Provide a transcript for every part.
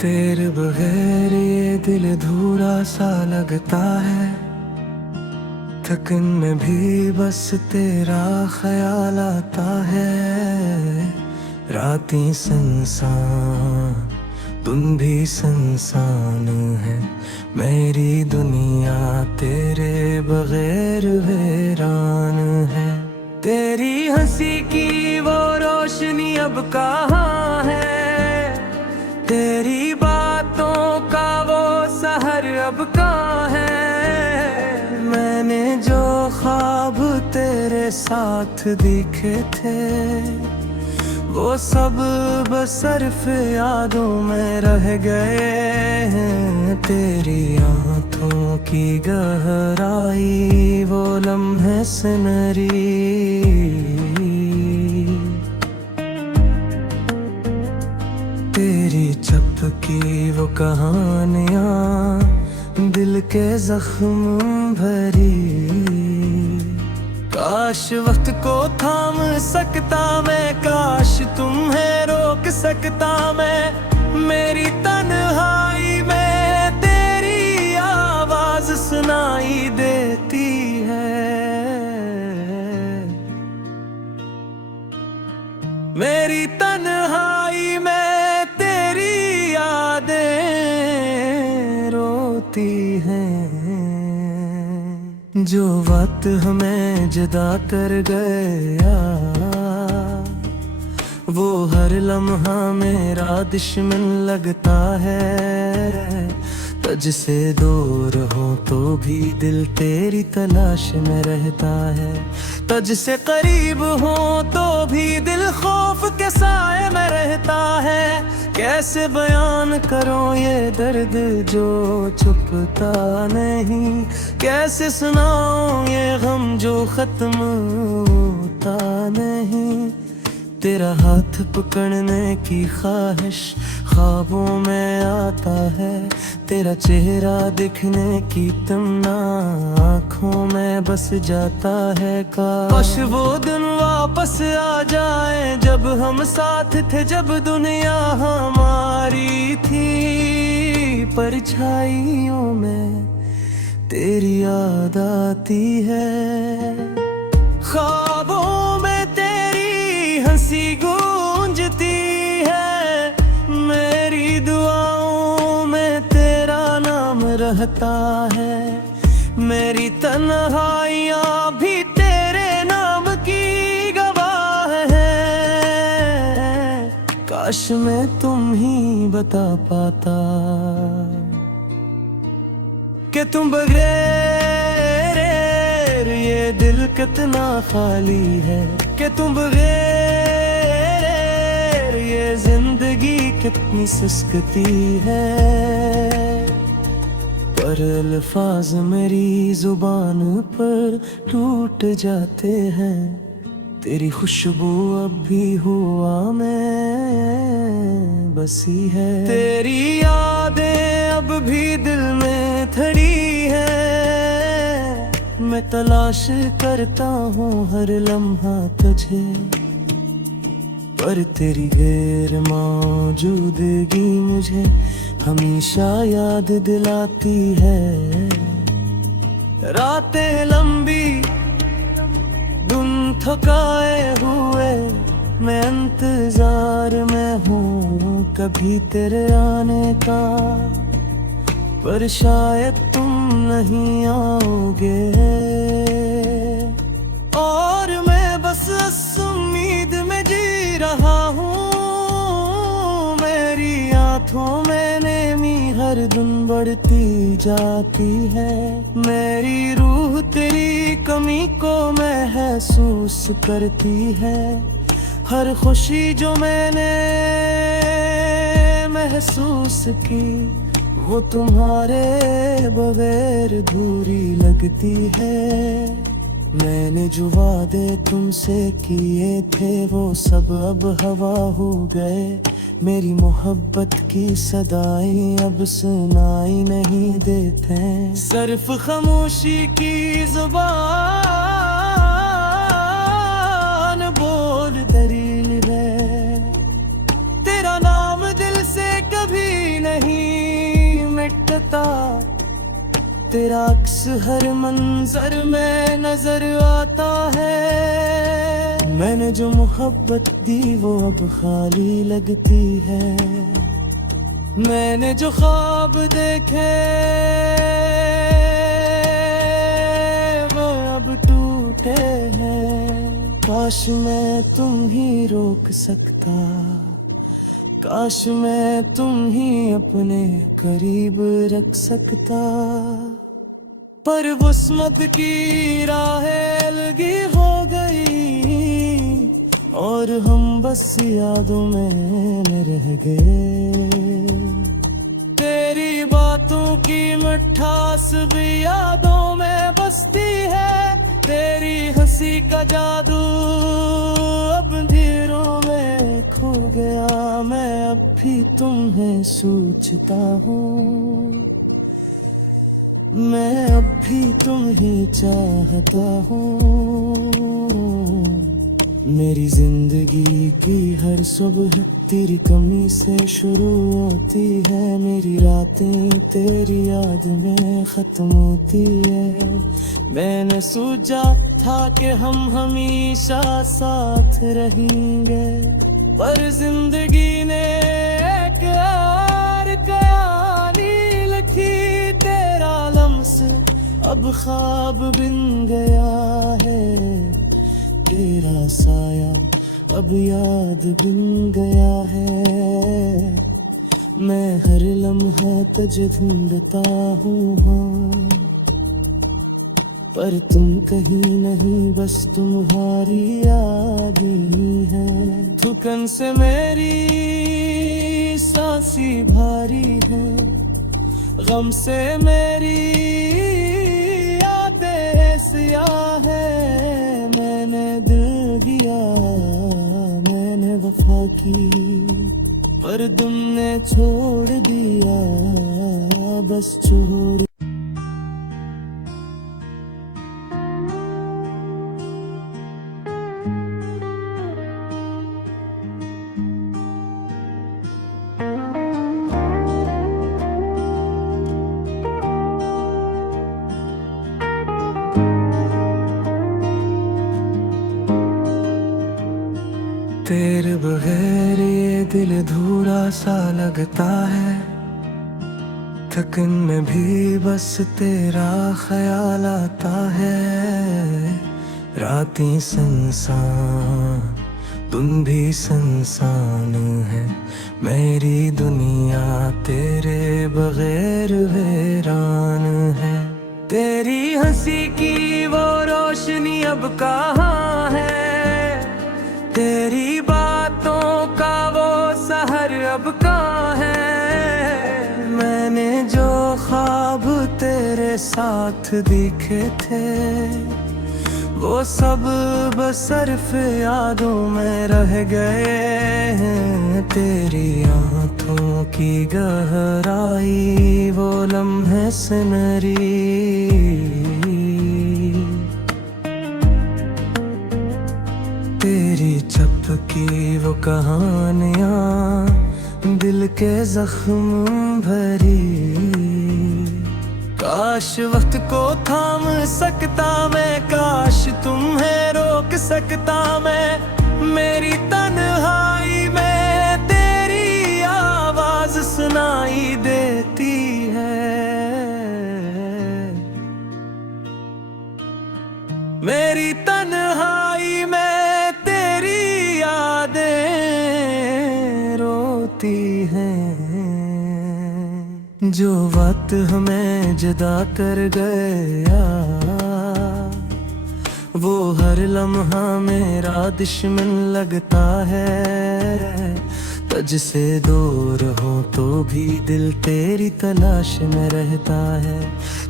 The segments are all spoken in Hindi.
तेरे बगैर ये दिल अधूरा सा लगता है। थकन में भी बस तेरा ख्याल आता है। रातें संसान, तुम भी संसान है। मेरी दुनिया तेरे बगैर वीरान है। तेरी हंसी की वो रोशनी अब कहाँ है? तेरी बातों का वो सहर अब कहाँ है? मैंने जो ख्वाब तेरे साथ देखे थे वो सब बस सिर्फ यादों में रह गए हैं। तेरी आंखों की गहराई वो लम्हे सुनहरी, तेरी चपकी वो कहानियां दिल के जख्म भरी। काश वक्त को थाम सकता मैं, काश तुम्हें रोक सकता मैं। मेरी तन्हाई में तेरी आवाज सुनाई देती है। मेरी तन्हाई में तेरी यादें रोती हैं। जो वक्त हमें जुदा कर गया वो हर लम्हा मेरा दुश्मन लगता है। तुझसे दूर हो तो भी दिल तेरी तलाश में रहता है। तुझसे करीब हो तो भी दिल खौफ के साए में रहता है। कैसे बयान करूं ये दर्द जो छुपता नहीं? कैसे सुनाऊं ये गम जो खत्म होता नहीं? तेरा हाथ पकड़ने की ख्वाहिश ख्वाबों में आता है। तेरा चेहरा दिखने की तमन्ना आँखों में बस जाता है। काश वो दिन वापस आ जाए जब हम साथ थे, जब दुनिया हमारी थी। परछाइयों में तेरी याद आती है। ख्वाबों में तेरी हंसी गूंजती है। मेरी दुआओं में तेरा नाम रहता है। मेरी तन्हाइयाँ भी तेरे नाम की गवाह है। काश मैं तुम ही बता पाता कि तुम बगैर ये दिल कितना खाली है। कि तुम बगैर ये जिंदगी कितनी सुस्ती है। पर अल्फाज मेरी जुबान पर टूट जाते हैं। तेरी खुशबू अब भी हुआ में बसी है। तेरी यादें अब भी दिल में खड़ी है। मैं तलाश करता हूँ हर लम्हा तुझे, पर तेरी गैर मौजूदगी मुझे हमेशा याद दिलाती है। रातें लंबी, दिन थकाए हुए, मैं इंतजार में हूँ कभी तेरे आने का। पर शायद तुम नहीं आओगे और मैं बस इस उम्मीद में जी रहा हूँ। मेरी आँखों में नेमी हर दिन बढ़ती जाती है। मेरी रूह तेरी कमी को महसूस करती है। हर खुशी जो मैंने महसूस की वो तुम्हारे बगैर अधूरी लगती है। मैंने जो वादे तुमसे किए थे वो सब अब हवा हो गए। मेरी मोहब्बत की सदाएं अब सुनाई नहीं देते। सिर्फ खामोशी की जुबान बोल दलील है। तेरा नाम दिल से कभी नहीं तेरा अक्स हर मंजर में नजर आता है। मैंने जो मोहब्बत दी वो अब खाली लगती है। मैंने जो ख्वाब देखे वो अब टूटे हैं। काश मैं तुम ही रोक सकता, काश मैं तुम ही अपने करीब रख सकता। पर वस्मत की राहें लगी हो गई और हम बस यादों में रह गए। तेरी बातों की मिठास भी यादों में बसती है। तेरी हंसी का जादू अब अंधेरों में खो गया। मैं अब भी तुम्हें सोचता हूँ, मैं अब भी तुम्हें चाहता हूँ। मेरी जिंदगी की हर सुबह तेरी कमी से शुरू होती है। मेरी रातें तेरी याद में खत्म होती है। मैंने सोचा था कि हम हमेशा साथ रहेंगे, पर जिंदगी ने एक और कहानी लिखी। तेरा लम्स अब ख्वाब बन गया है। तेरा साया अब याद बन गया है। मैं हर लम्हा तुझे ढूंढता हूँ, पर तुम कहीं नहीं, बस तुम्हारी याद ही है। थुकन से मेरी सांसी भारी है, गम से मेरी यादें स्याह है। मैंने दिल दिया, मैंने वफा की, पर तुमने छोड़ दिया, बस छोड़। तेरे बगैर ये दिल अधूरा सा लगता है। थकन में भी बस तेरा ख्याल आता है। रातें संसान, तुम भी संसान है। मेरी दुनिया तेरे बगैर वीरान है। तेरी हंसी की वो रोशनी अब कहाँ है? तेरी बातों का वो सहर अब कहाँ है? मैंने जो ख्वाब तेरे साथ देखे थे, वो सब बसर्फ यादों में रह गए हैं। तेरी आँखों की गहराई, वो लम्हे सुनहरी, तेरी चपकी वो कहानियाँ दिल के जख्म भरी। काश वक्त को थाम सकता मैं, काश तुम्हें रोक सकता मैं। मेरी तन्हाई में तेरी आवाज सुनाई देती है। मेरी तन्हाई में जो वक्त हमें जुदा कर गया, वो हर लम्हा मेरा दुश्मन लगता है। तुझसे दूर हो तो भी दिल तेरी तलाश में रहता है।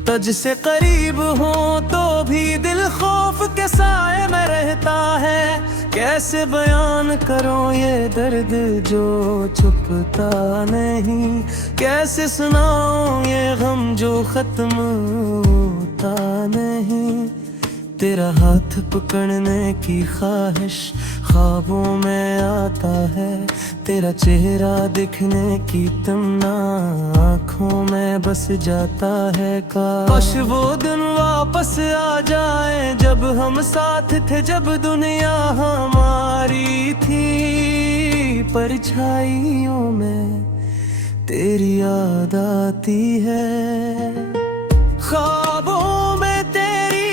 तुझसे करीब हो तो भी दिल खौफ के साए में रहता है। कैसे बयान करो ये दर्द जो छुपता नहीं, कैसे सुनाऊं ये गम जो खत्म होता नहीं। तेरा हाथ पकड़ने की ख्वाहिश ख्वाबों में आता है, तेरा चेहरा दिखने की तमन्ना आँखों में बस जाता है। काश वो दिन वापस आ जाए जब हम साथ थे, जब दुनिया हमारी थी। परछाइयों में तेरी याद आती है, ख्वाबों में तेरी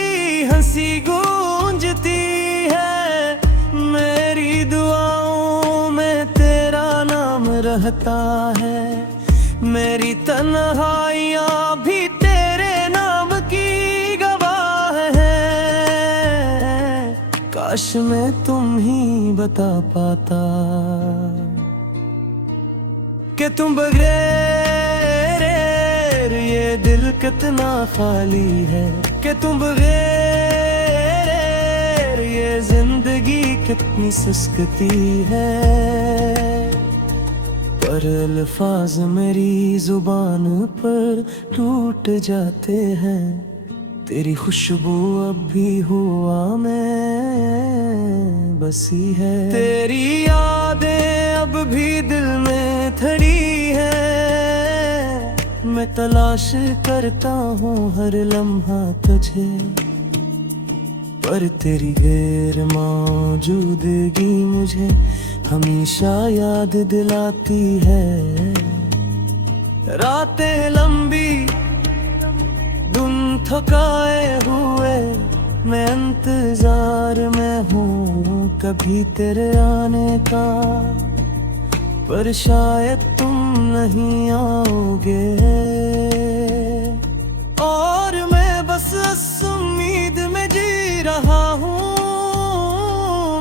हंसी गूंजती है, मेरी दुआओं में तेरा नाम रहता है, मेरी तन्हाइयाँ भी तेरे नाम की गवाह है। काश मैं तुम ही बता पाता कि तुम बगैर ये दिल कितना खाली है, कि तुम बगैर ये जिंदगी कितनी सुस्ती है। पर अल्फाज मेरी जुबान पर टूट जाते हैं, तेरी खुशबू अब भी हुआ में बसी है, तेरी यादें अब भी दिल में खड़ी है। मैं तलाश करता हूँ हर लम्हा तुझे, पर तेरी गैर मौजूदगी मुझे हमेशा याद दिलाती है। रातें लंबी धुन थकाए हुए मैं इंतजार में हूँ कभी तेरे आने का, पर शायद तुम नहीं आओगे। और मैं बस इस उम्मीद में जी रहा हूँ,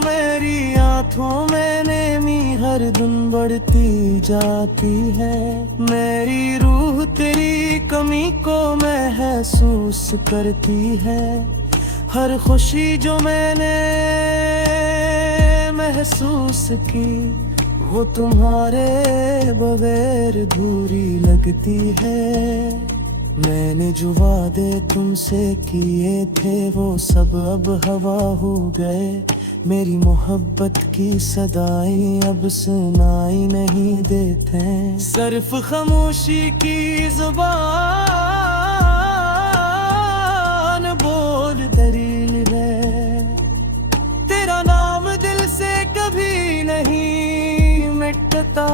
मेरी आँखों में नेमी हर दिन बढ़ती जाती है, मेरी रूह तेरी कमी को महसूस करती है। हर खुशी जो मैंने महसूस की वो तुम्हारे बगैर अधूरी लगती है। मैंने जो वादे तुमसे किए थे वो सब अब हवा हो गए, मेरी मोहब्बत की सदाएं अब सुनाई नहीं देते। सिर्फ खामोशी की जुबान बोल दलील है, तेरा नाम दिल से कभी नहीं मिटता,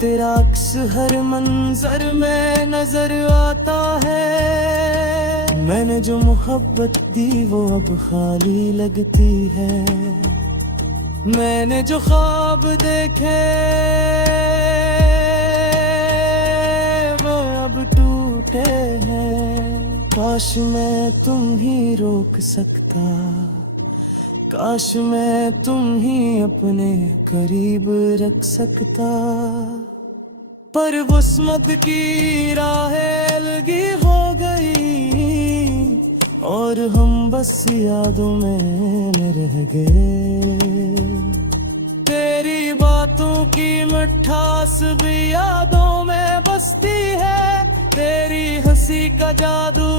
तेरा अक्स हर मंजर में नजर आता है। मैंने जो मोहब्बत दी वो अब खाली लगती है, मैंने जो ख्वाब देखे वो अब टूटे हैं। काश मैं तुम ही रोक सकता, काश मैं तुम ही अपने करीब रख सकता, पर वुस्मत की राहें लगी हो गई और हम बस यादों में रह गए। तेरी बातों की मिठास भी यादों में बसती है, तेरी हंसी का जादू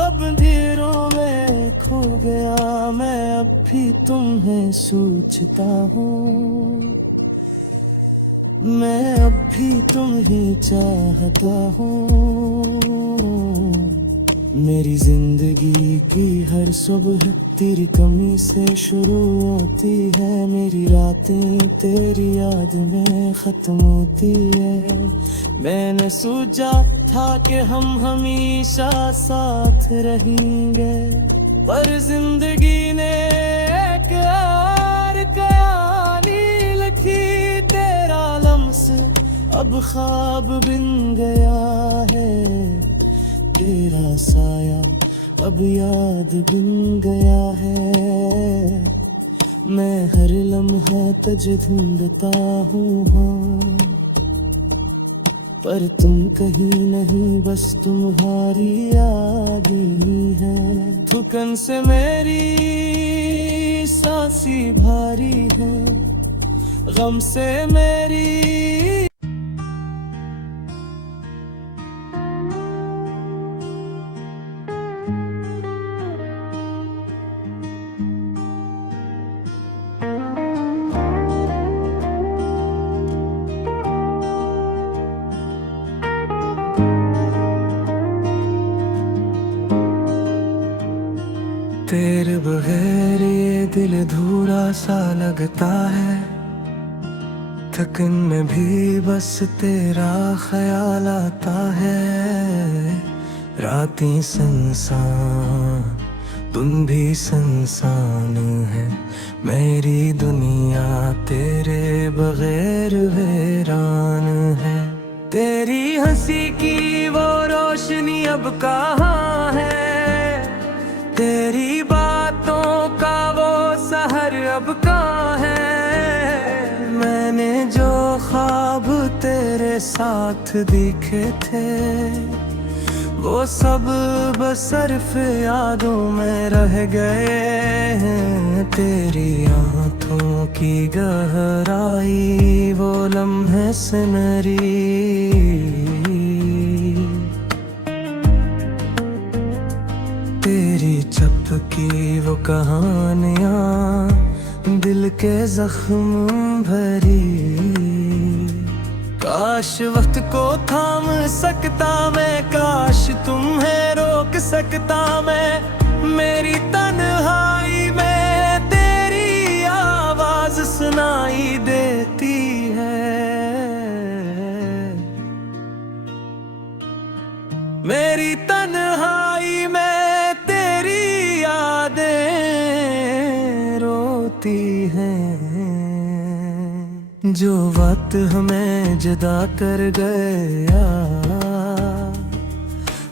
अब अंधेरों में खो गया। मैं अब भी तुम्हें सोचता हूँ, मैं अब भी तुम्हें चाहता हूँ। मेरी जिंदगी की हर सुबह तेरी कमी से शुरू होती है, मेरी रातें तेरी याद में खत्म होती है। मैंने सोचा था कि हम हमेशा साथ रहेंगे, पर जिंदगी ने एक और कहानी लिखी, तेरा लम्स अब ख्वाब बन गया है, तेरा साया अब याद बन गया है। मैं हर लम्हा तुझे ढूंढता हूँ, पर तुम कहीं नहीं, बस तुम्हारी याद ही है। थुकन से मेरी सांसी भारी है, गम से मेरी तेरे बगैर ये दिल अधूरा सा लगता है, थकन में भी बस तेरा ख्याल आता है। रातें सुनसान, तुम भी सुनसान है, मेरी दुनिया तेरे बगैर वीरान है। तेरी हंसी की वो रोशनी अब कहाँ है, तेरी बातों का वो सहर अब कहाँ है। मैंने जो ख्वाब तेरे साथ देखे थे, वो सब बसर्फ यादों में रह गए हैं। तेरी आँखों की गहराई, वो लम्हे सुनहरी, तेरी चपकी वो कहानियाँ दिल के जख्म भरी। काश वक्त को थाम सकता मैं, काश तुम्हें रोक सकता मैं। मेरी तन्हाई में तेरी आवाज सुनाई देती है, मेरी तन्हाई में तेरी यादें रोती हैं। जो वक्त हमें जुदा कर गया,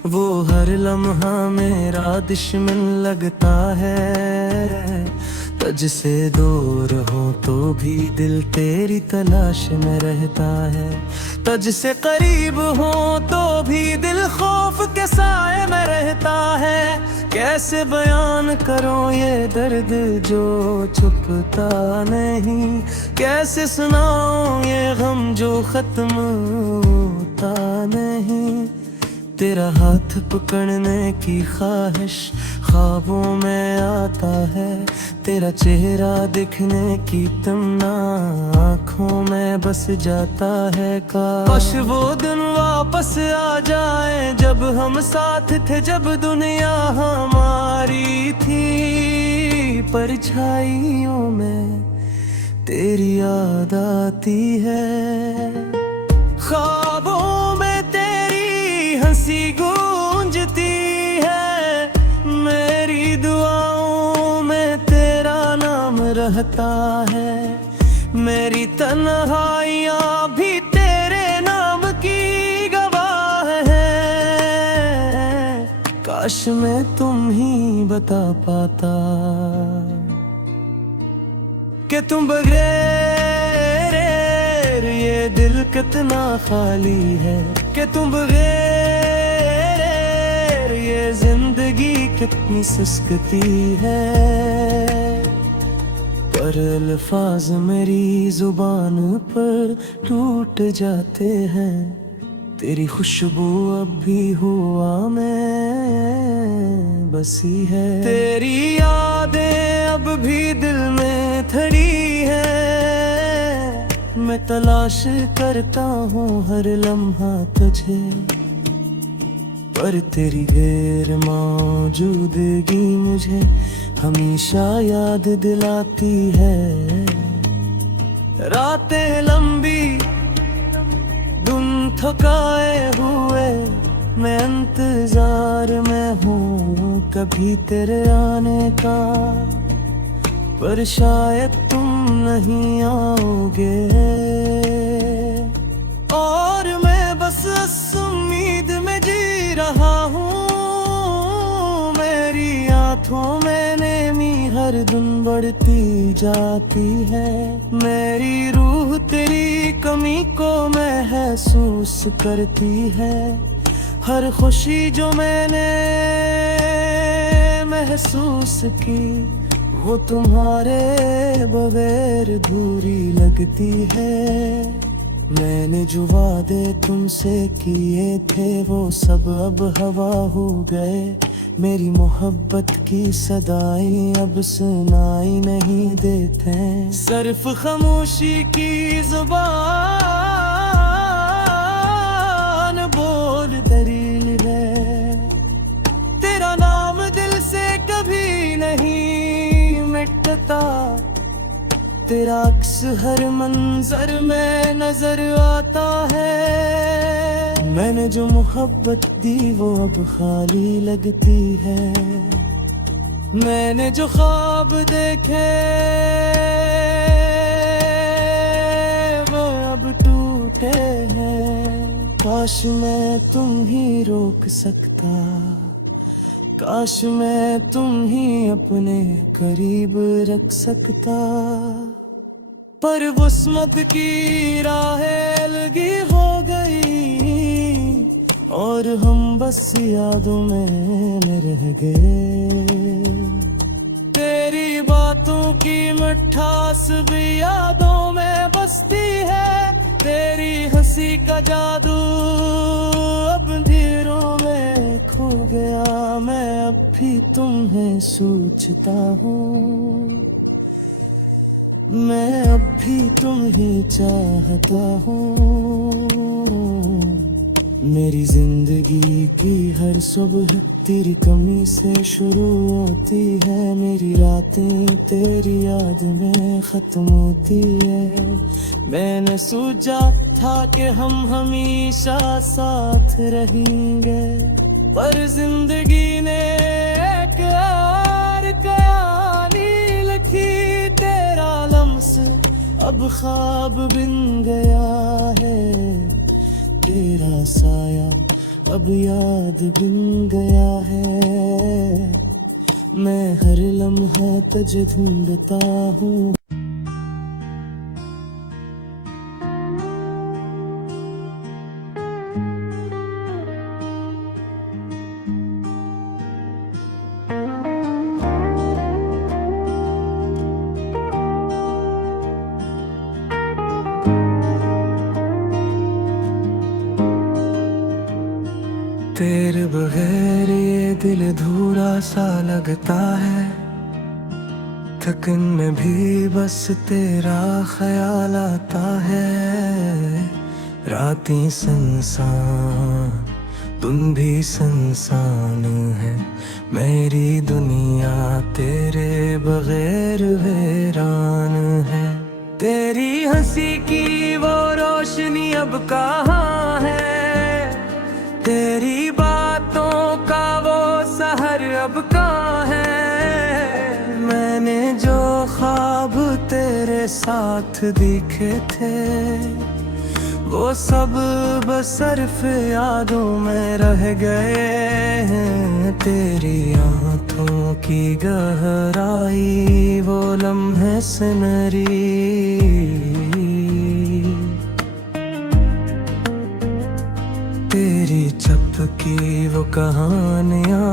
वो हर लम्हा मेरा दुश्मन लगता है। तुझसे दूर हो तो भी दिल तेरी तलाश में रहता है, तुझसे करीब हो तो भी दिल खौफ के साए में रहता है। कैसे बयान करो ये दर्द जो छुपता नहीं, कैसे सुनाऊं ये गम जो खत्म होता नहीं। तेरा हाथ पकड़ने की ख्वाहिश ख्वाबों में आता है, तेरा चेहरा दिखने की तमन्ना आँखों में बस जाता है। काश वो दिन वापस आ जाए जब हम साथ थे, जब दुनिया हमारी थी। परछाइयों में तेरी याद आती है, ख्वाबों में तेरी हंसी गूंजती है। मेरी दुआओं में तेरा नाम रहता है, मेरी तन्हाइयाँ भी तेरे नाम की गवाह है। काश मैं तुम ही बता पाता कि तुम बगैर ये दिल कितना खाली है, कि तुम बगैर ये जिंदगी कितनी सुस्ती है। पर अल्फाज मेरी जुबान पर टूट जाते हैं, तेरी खुशबू अब भी हुआ में बसी है। तेरी यादें अब भी दिल में खड़ी है, मैं तलाश करता हूँ हर लम्हा तुझे। पर तेरी गैर मौजूदगी मुझे हमेशा याद दिलाती है। रातें लंबी, दिन थकाए हुए, मैं इंतजार में हूँ कभी तेरे आने का। पर शायद तुम नहीं आओगे, और मैं बस इस उम्मीद में जी रहा हूँ। मेरी आँखों में नेमी हर दिन बढ़ती जाती है, मेरी रूह तेरी कमी को महसूस करती है। हर खुशी जो मैंने महसूस की, वो तुम्हारे बगैर अधूरी लगती है। मैंने जो वादे तुमसे किए थे, वो सब अब हवा हो गए। मेरी मोहब्बत की सदाएं अब सुनाई नहीं देते, सिर्फ खामोशी की जुबान बोल दलील है। तेरा नाम दिल से कभी नहीं मिटता। तेरा अक्स हर मंजर में नजर आता है। मैंने जो मोहब्बत दी वो अब खाली लगती है। मैंने जो ख्वाब देखे वो अब टूटे हैं। काश मैं तुम ही रोक सकता, काश मैं तुम ही अपने करीब रख सकता। पर वुस्मत की राहें अलगी हो गई और हम बस यादों में रह गए। तेरी बातों की मिठास भी यादों में बसती है। तेरी हंसी का जादू अब अंधेरों में खो गया। मैं अब भी तुम्हें सोचता हूँ, मैं अब भी तुम्हें चाहता हूँ। मेरी जिंदगी की हर सुबह तेरी कमी से शुरू होती है। मेरी रातें तेरी याद में खत्म होती है। मैंने सोचा था कि हम हमेशा साथ रहेंगे, पर जिंदगी ने एक और कहानी लिखी। तेरा लम्स अब ख्वाब बन गया है। तेरा साया अब याद बन गया है। मैं हर लम्हा तुझे ढूंढता हूँ। तेरे बगैर ये दिल अधूरा सा लगता है। थकन में भी बस तेरा ख्याल आता है। रातें सुनसान, तुम भी सुनसान है। मेरी दुनिया तेरे बगैर वीरान है। तेरी हंसी की वो रोशनी अब कहाँ है? तेरी बातों का वो सहर अब कहाँ है? मैंने जो ख्वाब तेरे साथ देखे थे वो सब बस सिर्फ यादों में रह गए हैं। तेरी आँखों की गहराई वो लम्हे सुनहरी। तेरी चपकी वो कहानियाँ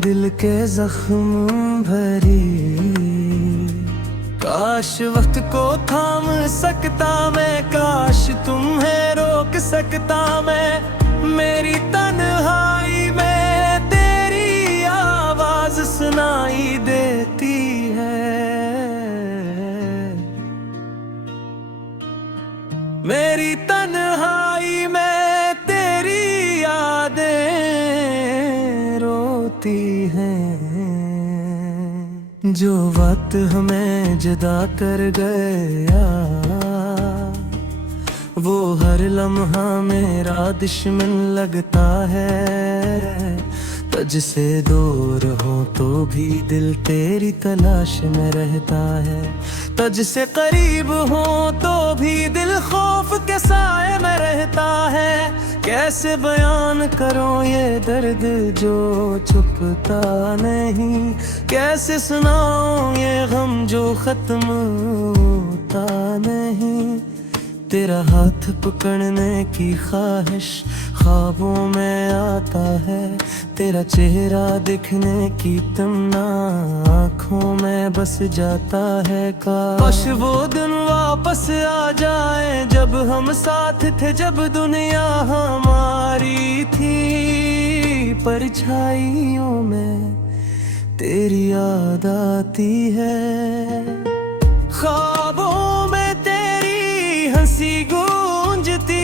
दिल के जख्म भरी। काश वक्त को थाम सकता मैं, काश तुम्हें रोक सकता मैं। मेरी तन्हाई में तेरी आवाज सुनाई देती है। मेरी तन्हाई में जो वक्त हमें जुदा कर गया वो हर लम्हा मेरा दुश्मन लगता है। तुझसे दूर हो तो भी दिल तेरी तलाश में रहता है। तुझसे करीब हो तो भी दिल खौफ के साए में रहता है। कैसे बयान करो ये दर्द जो छुपता नहीं? कैसे सुनाऊं ये गम जो खत्म होता नहीं? तेरा हाथ पकड़ने की ख्वाहिश ख्वाबों में आता है। तेरा चेहरा दिखने की तमन्ना आँखों में बस जाता है। काश वो दिन वापस आ जाए जब हम साथ थे, जब दुनिया हमारी थी। परछाइयों में तेरी याद आती है। ख्वाबों में तेरी हंसी गूंजती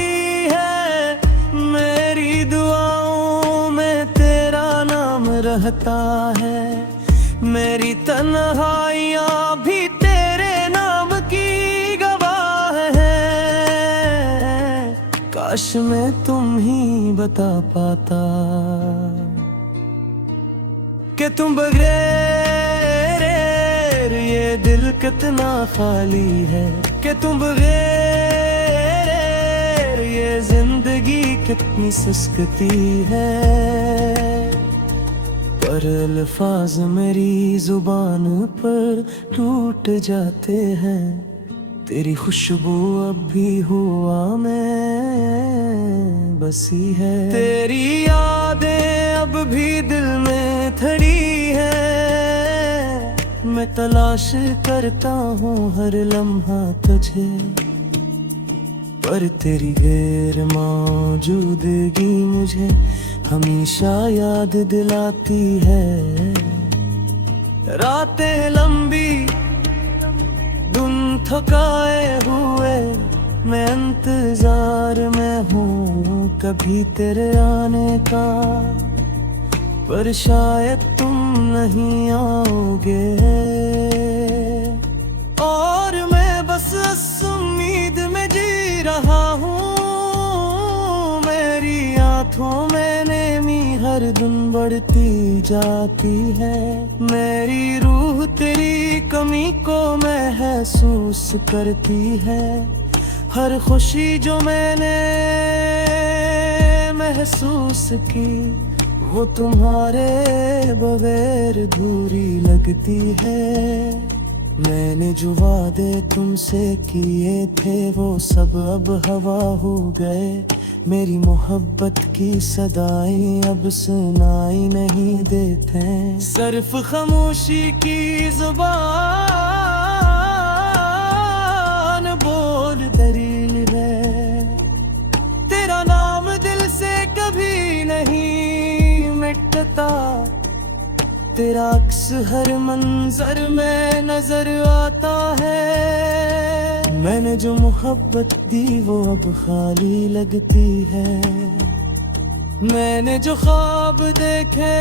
है। मेरी दुआओं में तेरा नाम रहता है। मेरी तन्हाइयाँ भी तेरे नाम की गवाह है। काश मैं तुम ही बता पाता कि तुम बगैर ये दिल कितना खाली है, कि तुम बगैर ये जिंदगी कितनी सुस्ती है। पर अल्फाज मेरी जुबान पर टूट जाते हैं, तेरी खुशबू अब भी हुआ में बसी है। तेरी यादें अब भी दिल में खड़ी है, मैं तलाश करता हूँ हर लम्हा तुझे, पर तेरी गैर मौजूदगी मुझे हमेशा याद दिलाती है। रातें लंबी धुन थकाए हुए मैं इंतजार में हूँ कभी तेरे आने का, पर शायद तुम नहीं आओगे। और मैं बस इस उम्मीद में जी रहा हूँ, मेरी आँखों में नेमी हर दिन बढ़ती जाती है। मेरी रूह तेरी कमी को महसूस करती है, हर खुशी जो मैंने महसूस की वो तुम्हारे बगैर अधूरी लगती है। मैंने जो वादे तुमसे किए थे वो सब अब हवा हो गए, मेरी मोहब्बत की सदाएं अब सुनाई नहीं देते। सिर्फ खामोशी की जुबान बोल दलील है, तेरा नाम दिल से कभी नहीं मिटता, तेरा अक्स हर मंजर में नजर आता है। मैंने जो मोहब्बत दी वो अब खाली लगती है, मैंने जो ख्वाब देखे